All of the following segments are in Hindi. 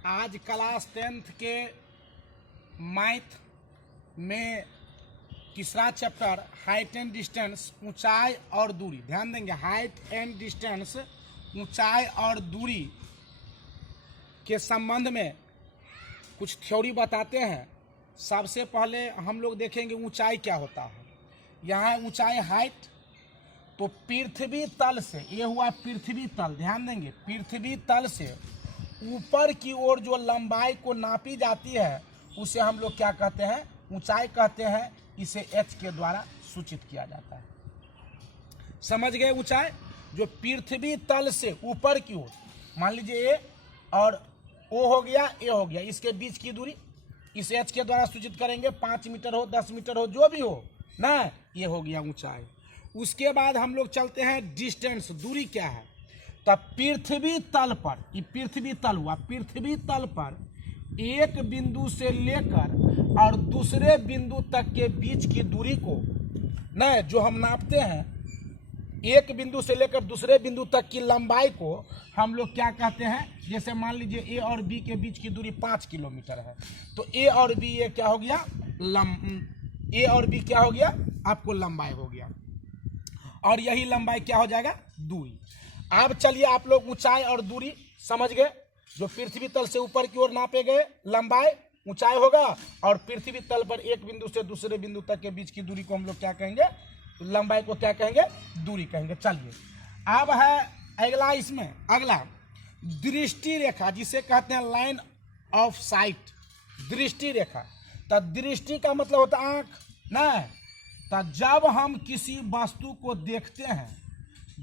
आज क्लास 10th के मैथ में तीसरा चैप्टर हाइट एंड डिस्टेंस, ऊंचाई और दूरी। ध्यान देंगे, हाइट एंड डिस्टेंस, ऊंचाई और दूरी के संबंध में कुछ थ्योरी बताते हैं। सबसे पहले हम लोग देखेंगे ऊंचाई क्या होता है। यहाँ ऊंचाई हाइट, तो पृथ्वी तल से, ये हुआ पृथ्वी तल, ध्यान देंगे, पृथ्वी तल से ऊपर की ओर जो लंबाई को नापी जाती है उसे हम लोग क्या कहते हैं, ऊंचाई कहते हैं। इसे h के द्वारा सूचित किया जाता है। समझ गए? ऊंचाई जो पृथ्वी तल से ऊपर की ओर, मान लीजिए ए और ओ हो गया, ए हो गया, इसके बीच की दूरी इसे h के द्वारा सूचित करेंगे। 5 मीटर हो, 10 मीटर हो, जो भी हो ना, ये हो गया ऊंचाई। उसके बाद हम लोग चलते हैं डिस्टेंस, दूरी क्या है। तब पृथ्वी तल पर, ये पृथ्वी तल हुआ, पृथ्वी तल पर एक बिंदु से लेकर और दूसरे बिंदु तक के बीच की दूरी को न, जो हम नापते हैं, एक बिंदु से लेकर दूसरे बिंदु तक की लंबाई को हम लोग क्या कहते हैं। जैसे मान लीजिए ए और बी के बीच की दूरी 5 किलोमीटर है, तो ए और बी ये क्या हो गया, ए और बी क्या हो गया, आपको लंबाई हो गया, और यही लंबाई क्या हो जाएगा, दूरी। अब चलिए आप लोग ऊंचाई और दूरी समझ गए। जो पृथ्वी तल से ऊपर की ओर नापे गए लंबाई ऊंचाई होगा, और पृथ्वी तल पर एक बिंदु से दूसरे बिंदु तक के बीच की दूरी को हम लोग क्या कहेंगे, लंबाई को क्या कहेंगे, दूरी कहेंगे। चलिए अब है अगला, इसमें अगला दृष्टि रेखा, जिसे कहते हैं लाइन ऑफ साइट, दृष्टि रेखा। तो दृष्टि का मतलब होता है आंख ना। तो जब हम किसी वस्तु को देखते हैं,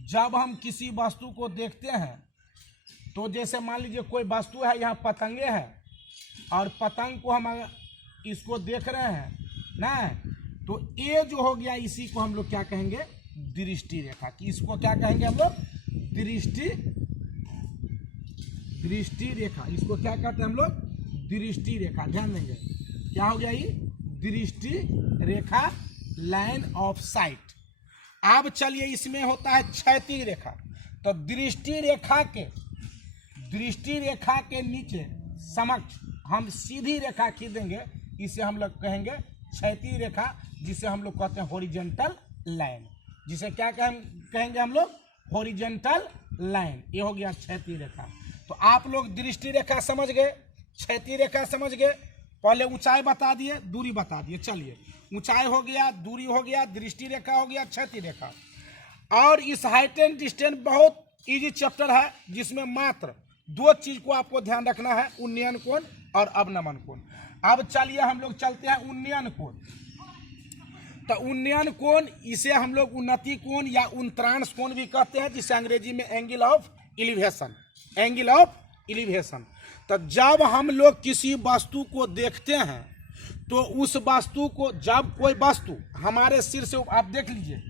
जब हम किसी वस्तु को देखते हैं, तो जैसे मान लीजिए कोई वस्तु है, यहाँ पतंगे हैं, और पतंग को हम इसको देख रहे हैं ना, तो ये जो हो गया, इसी को हम लोग क्या कहेंगे, दृष्टि रेखा। कि इसको क्या कहेंगे हम लोग, दृष्टि रेखा। इसको क्या कहते हैं हम लोग, दृष्टि रेखा। ध्यान देंगे क्या हो गया, ये दृष्टि रेखा, लाइन ऑफ साइट। अब चलिए इसमें होता है क्षैतिज रेखा। तो दृष्टि रेखा के नीचे समक्ष हम सीधी रेखा खींचेंगे, इसे हम लोग कहेंगे क्षैतिज रेखा, जिसे हम लोग कहते हैं हॉरिजॉन्टल लाइन। जिसे क्या कहेंगे हम लोग, हॉरिजॉन्टल लाइन। ये हो गया क्षैतिज रेखा। तो आप लोग दृष्टि रेखा समझ गए, क्षैतिज रेखा समझ गए। पहले ऊंचाई बता दिए, दूरी बता दिए। चलिए ऊंचाई हो गया, दूरी हो गया, दृष्टि रेखा हो गया, क्षैतिज रेखा। और इस हाइट एंड डिस्टेंस बहुत इजी चैप्टर है, जिसमें मात्र 2 चीज को आपको ध्यान रखना है, उन्नयन कोण और अवनमन कोण। अब चलिए हम लोग चलते हैं उन्नयन कोण। तो उन्नयन कोण, इसे हम लोग उन्नति कोण या उन्त्रांश कोण भी कहते हैं, जिसे अंग्रेजी में angle of elevation, angle of elevation. तो जब हम लोग किसी वस्तु को देखते हैं, तो उस वस्तु को, जब कोई वस्तु हमारे सिर से, आप देख लीजिए,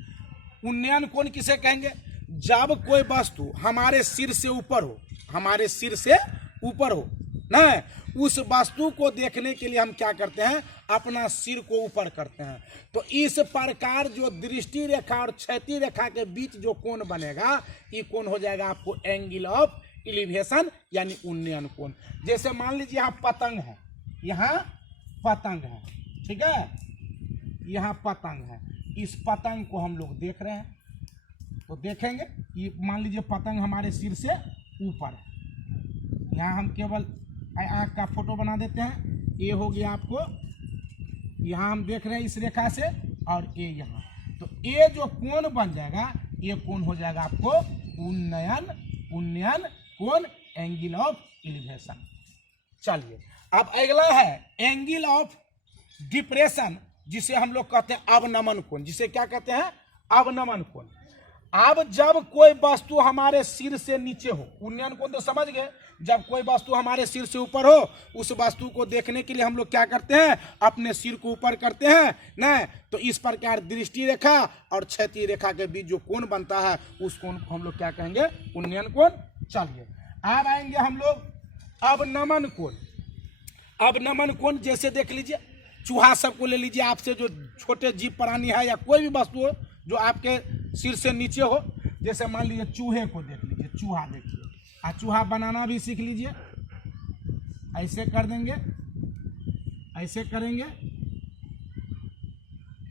उन्नयन कोण किसे कहेंगे, जब कोई वस्तु हमारे सिर से ऊपर हो, हमारे सिर से ऊपर हो ना, उस वस्तु को देखने के लिए हम क्या करते हैं, अपना सिर को ऊपर करते हैं। तो इस प्रकार जो दृष्टि रेखा और क्षैतिज रेखा के बीच जो कोण बनेगा, ये कोण हो जाएगा आपको एंगल ऑफ इलिवेशन, यानी उन्नयन कोण। जैसे मान लीजिए यहाँ पतंग है, यहाँ पतंग है, ठीक है, यहाँ पतंग है। इस पतंग को हम लोग देख रहे हैं, तो देखेंगे, ये मान लीजिए पतंग हमारे सिर से ऊपर है। यहाँ हम केवल आँख का फोटो बना देते हैं। ये हो गया आपको, यहाँ हम देख रहे हैं इस रेखा से, और ये यहाँ, तो ये जो कोण बन जाएगा, ये कोण हो जाएगा आपको उन्नयन कोण, एंगल ऑफ इलिवेशन। चलिए अब अगला है एंगल ऑफ डिप्रेशन, जिसे हम लोग कहते हैं अवनमन कोण। जिसे क्या कहते हैं, अवनमन कोण। अब जब कोई वस्तु हमारे सिर से नीचे हो, उन्नयन कोण तो समझ गए, जब कोई वस्तु हमारे सिर से ऊपर हो, उस वस्तु को देखने के लिए हम लोग क्या करते हैं, अपने सिर को ऊपर करते हैं ना। तो इस प्रकार दृष्टि रेखा और क्षैतिज रेखा के बीच जो कोण बनता है, उस कोण को हम लोग क्या कहेंगे, उन्नयन कोण। चलिए अब आएंगे हम लोग अवनमन कोण। अवनमन कोण जैसे देख लीजिए, चूहा सबको ले लीजिए, आपसे जो छोटे जीव प्राणी है या कोई भी वस्तु हो जो आपके सिर से नीचे हो, जैसे मान लीजिए चूहे को देख लीजिए, चूहा देखिए, चूहा बनाना भी सीख लीजिए। ऐसे कर देंगे, ऐसे करेंगे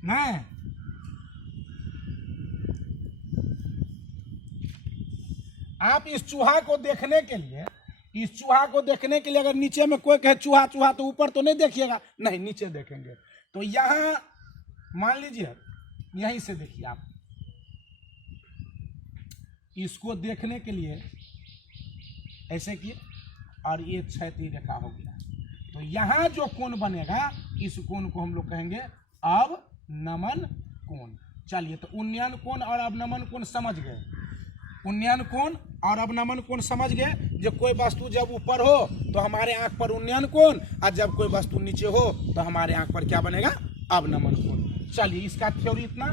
ना। आप इस चूहा को देखने के लिए, अगर नीचे में कोई कहे चूहा चूहा तो ऊपर तो नहीं देखिएगा, नहीं नीचे देखेंगे। तो यहां मान लीजिए यहीं से देखिए आप, इसको देखने के लिए ऐसे किए और ये क्षैतिज रेखा हो गया। तो यहां जो कोण बनेगा इस कोण को हम लोग कहेंगे अवनमन कोण। चलिए, तो उन्नयन कोण और अवनमन कोण समझ गए। उन्नयन कोण और अवनमन कोण समझ गए। जब कोई वस्तु जब ऊपर हो तो हमारे आंख पर उन्नयन कोण, और जब कोई वस्तु नीचे हो तो हमारे आंख पर क्या बनेगा, अवनमन कोण। चलिए, इसका थ्योरी इतना।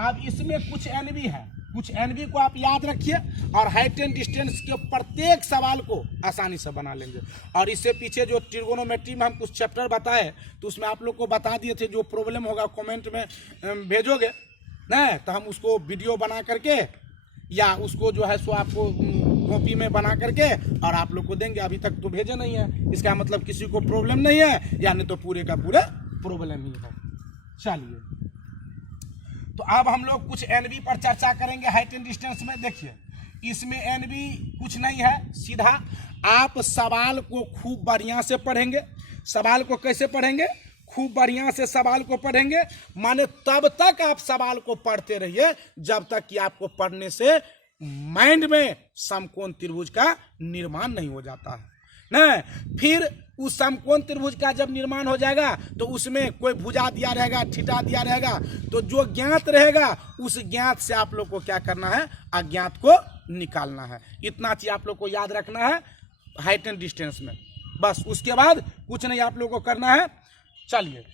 अब इसमें कुछ एनवी है, कुछ एनवी को आप याद रखिए और हाइट एंड डिस्टेंस के प्रत्येक सवाल को आसानी से बना लेंगे। और इससे पीछे जो ट्रिगोनोमेट्री में हम कुछ चैप्टर बताए तो उसमें आप लोग को बता दिए थे, जो प्रॉब्लम होगा कमेंट में भेजोगे ना, तो हम उसको वीडियो बना करके या उसको जो है सो आपको कॉपी में बना करके और आप लोग को देंगे। अभी तक तो भेजे नहीं है, इसका मतलब किसी को प्रॉब्लम नहीं है, यानी तो पूरे का पूरा प्रॉब्लम ही है। चलिए, तो अब हम लोग कुछ एनवी पर चर्चा करेंगे हाइट एंड डिस्टेंस में। देखिए, इसमें एनवी कुछ नहीं है, सीधा आप सवाल को खूब बढ़िया से पढ़ेंगे। सवाल को कैसे पढ़ेंगे, खूब बढ़िया से सवाल को पढ़ेंगे, माने तब तक आप सवाल को पढ़ते रहिए जब तक कि आपको पढ़ने से माइंड में समकोण त्रिभुज का निर्माण नहीं हो जाता है ना। फिर उस समकोण त्रिभुज का जब निर्माण हो जाएगा तो उसमें कोई भुजा दिया रहेगा, थीटा दिया रहेगा, तो जो ज्ञात रहेगा उस ज्ञात से आप लोग को क्या करना है, अज्ञात को निकालना है। इतना चीज आप लोग को याद रखना है हाइट एंड डिस्टेंस में, बस। उसके बाद कुछ नहीं आप लोग को करना है। चलिए,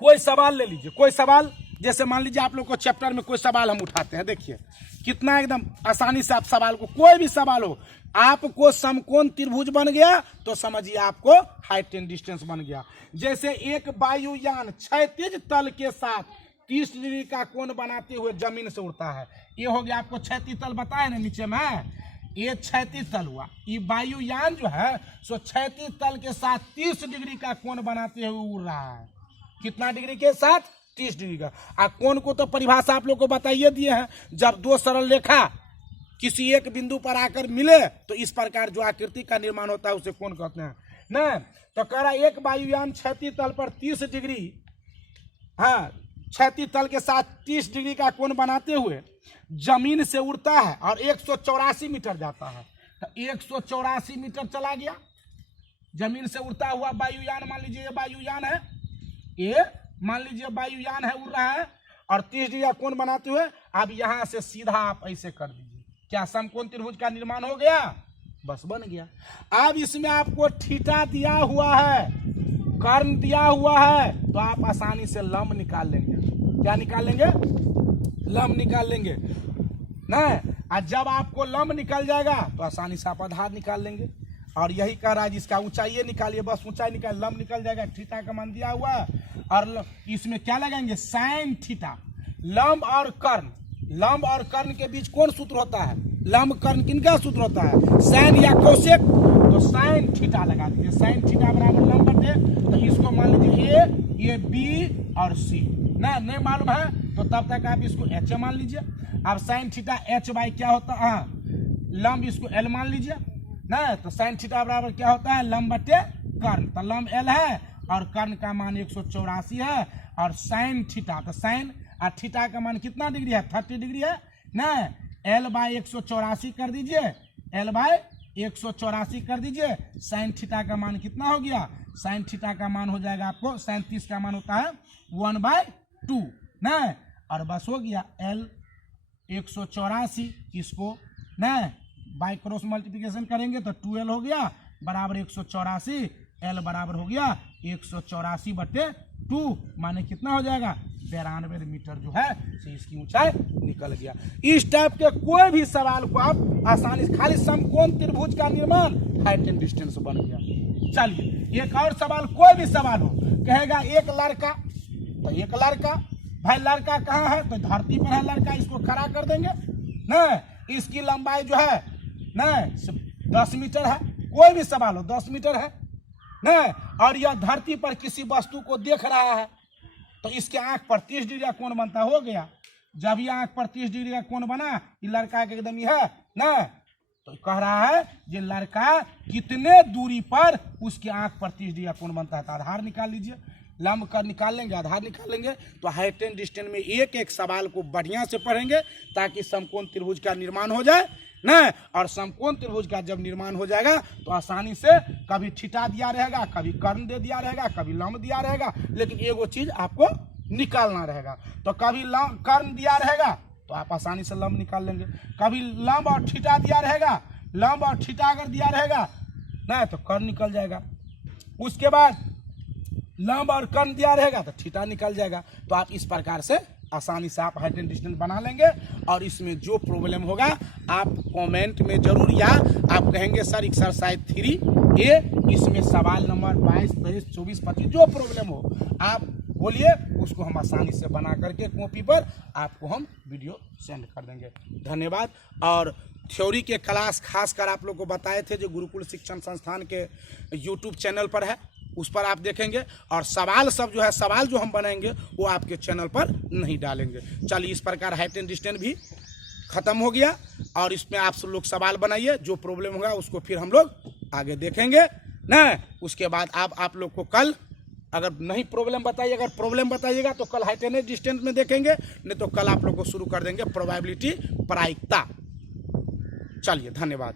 कोई सवाल ले लीजिए, कोई सवाल, जैसे मान लीजिए आप लोग को चैप्टर में कोई सवाल हम उठाते हैं। देखिए कितना एकदम आसानी से आप सवाल को, कोई भी सवाल हो, आपको समकोण त्रिभुज बन गया तो समझिए आपको हाइट एंड डिस्टेंस बन गया। जैसे एक वायुयान क्षैतिज तल के साथ 30 डिग्री का कोण बनाते हुए जमीन से उड़ता है। ये हो गया आपको क्षैतिज तल बताया ना नीचे में, ये क्षैतिज तल हुआ। ये वायुयान जो है सो क्षैतिज तल के साथ 30 डिग्री का कोण बनाते हुए उड़ रहा है। कितना डिग्री के साथ, 30 डिग्री का। कोण को तो परिभाषा आप लोग को बताइए दिए हैं, जब दो सरल रेखा किसी एक बिंदु पर आकर मिले तो इस प्रकार जो आकृति का निर्माण होता है उसे कोण कहते हैं ना। तो कह रहा एक वायुयान क्षैतिज तल पर 30 डिग्री, हाँ, क्षैतिज तल के साथ 30 डिग्री का कोण बनाते हुए जमीन से उड़ता है और 184 मीटर जाता है। तो 184 मीटर चला गया, जमीन से उड़ता हुआ वायुयान। मान लीजिए ये वायुयान है, ये मान लीजिए वायुयान है, उड़ रहा है और 30 डिग्री का कोण बनाते हुए अब यहां से सीधा आप ऐसे कर दीजिए, क्या समकोण त्रिभुज का निर्माण हो गया, बस बन गया। अब इसमें आपको थीटा दिया हुआ है, कर्ण दिया हुआ है, तो आप आसानी से लंब निकाल लेंगे। क्या निकाल लेंगे, लंब निकाल लेंगे ना। और जब आपको लंब निकल जाएगा तो आसानी से आप आधार निकाल लेंगे। और यही कह रहा है जिसका ऊंचाई निकालिए, बस ऊंचाई निकाल, लंब निकल जाएगा। थीटा का मान दिया हुआ है और इसमें क्या लगाएंगे, साइन थीटा। लंब और कर्ण, लंब और कर्ण के बीच कौन सूत्र होता है, लंब कर्ण किनका सूत्र होता है, साइन या कोसेक। तो साइन थीटा लगा दीजिए, साइन थीटा बराबर लंब बटे, तो इसको मान लीजिए ये बी और सी ना, नहीं मालूम है तो तब तक आप इसको एच मान लीजिए। अब साइन थीटा एच बाई क्या होता है, लंब इसको एल मान लीजिए ना। तो साइन थीटा बराबर क्या होता है, लंब बटे कर्ण। तो लंब एल है और कर्ण का मान 184 है और साइन थीटा, तो साइन और थीटा का मान कितना डिग्री है, 30 डिग्री है ना। एल बाई 184 कर दीजिए, एल बाई 184 कर दीजिए। साइन थीटा का मान कितना हो गया, साइन थीटा का मान हो जाएगा आपको, साइन 30 का मान होता है 1/2 ना। और बस हो गया एल 184, इसको ना बाई क्रॉस मल्टीप्लिकेशन करेंगे तो 2l हो गया बराबर 184। एल बराबर हो गया 184/2, माने कितना हो जाएगा, 92 मीटर जो है से इसकी ऊंचाई निकल गया। इस टाइप के कोई भी सवाल को आप आसानी से, खाली समकोण त्रिभुज का निर्माण हाइट एंड डिस्टेंस बन गया। चलिए एक और सवाल, कोई भी सवाल हो, कहेगा एक लड़का, तो एक लड़का, भाई लड़का कहाँ है, तो धरती पर है लड़का, इसको खड़ा कर देंगे ना। इसकी लंबाई जो है ना 10 मीटर है, कोई भी सवाल हो 10 मीटर है न, और यह धरती पर किसी वस्तु को देख रहा है तो इसके आंख पर 30 डिग्री का कोण बनता हो गया। जब ये आंख पर 30 डिग्री का कोण बना, ये लड़का के एकदम यह न, तो कह रहा है ये लड़का कितने दूरी पर उसके आंख पर 30 डिग्री का कोण बनता है। तो आधार निकाल लीजिए, लंब कर निकाल लेंगे, आधार निकाल लेंगे। तो हाइट एंड डिस्टेंस में एक एक सवाल को बढ़िया से पढ़ेंगे ताकि समकोण त्रिभुज का निर्माण हो जाए न, और समकोण त्रिभुज का जब निर्माण हो जाएगा तो आसानी से कभी थीटा दिया रहेगा, कभी कर्ण दे दिया रहेगा, कभी लंब दिया रहेगा, लेकिन एगो चीज आपको निकालना रहेगा। तो कभी कर्ण दिया रहेगा तो आप आसानी से लंब निकाल लेंगे, कभी लंब और थीटा दिया रहेगा, लंब और थीटा अगर दिया रहेगा ना तो कर्ण निकल जाएगा। उसके बाद लंब और कर्ण दिया रहेगा तो थीटा निकल जाएगा। तो आप इस प्रकार से आसानी से आप हाइट एंड डिस्टेंस बना लेंगे। और इसमें जो प्रॉब्लम होगा आप कमेंट में जरूर, या आप कहेंगे सर एक्सरसाइज 3A इसमें सवाल नंबर 22, 23, 24, 25 जो प्रॉब्लम हो आप बोलिए, उसको हम आसानी से बना करके कॉपी पर आपको हम वीडियो सेंड कर देंगे। धन्यवाद। और थ्योरी के क्लास खासकर आप लोग को बताए थे जो गुरुकुल शिक्षण संस्थान के यूट्यूब चैनल पर है, उस पर आप देखेंगे। और सवाल सब जो है, सवाल जो हम बनाएंगे वो आपके चैनल पर नहीं डालेंगे। चलिए, इस प्रकार हाइट एंड डिस्टेंस भी खत्म हो गया। और इसमें आप सब लोग सवाल बनाइए, जो प्रॉब्लम होगा उसको फिर हम लोग आगे देखेंगे ना। उसके बाद आप लोग को कल अगर नहीं प्रॉब्लम बताइए, अगर प्रॉब्लम बताइएगा तो कल हाइट एंड डिस्टेंस में देखेंगे, नहीं तो कल आप लोग को शुरू कर देंगे प्रोबेबिलिटी प्रायिकता। चलिए, धन्यवाद।